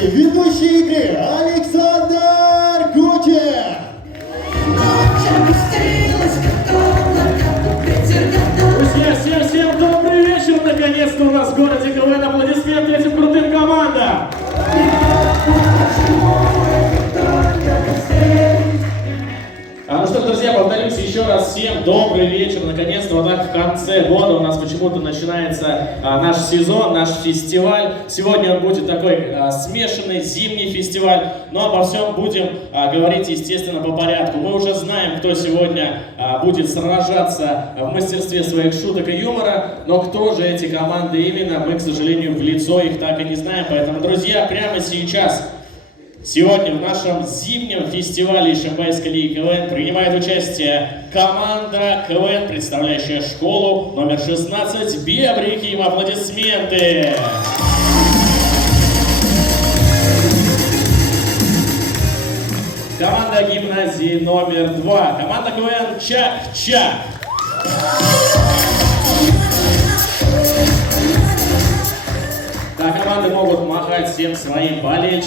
аплодисменты ведущей игры Александр Кучер. Друзья, всем добрый вечер! Наконец-то у нас в городе КВН. Аплодисменты этим крутым командам! Ну что ж, друзья, повторюсь еще раз, всем добрый вечер. Наконец-то вот так в конце года у нас почему-то начинается наш сезон, наш фестиваль. Сегодня он будет такой смешанный зимний фестиваль, но обо всем будем говорить, естественно, по порядку. Мы уже знаем, кто сегодня будет сражаться в мастерстве своих шуток и юмора, но кто же эти команды именно, мы, к сожалению, в лицо их так и не знаем. Поэтому, друзья, прямо сейчас... Сегодня в нашем зимнем фестивале Ишимбайской лиги КВН принимает участие команда КВН, представляющая школу номер 16 «Бебрики». Им аплодисменты! Команда гимназии номер 2. Команда КВН «Чак-Чак». Да, команды могут махать всем своим болельщикам.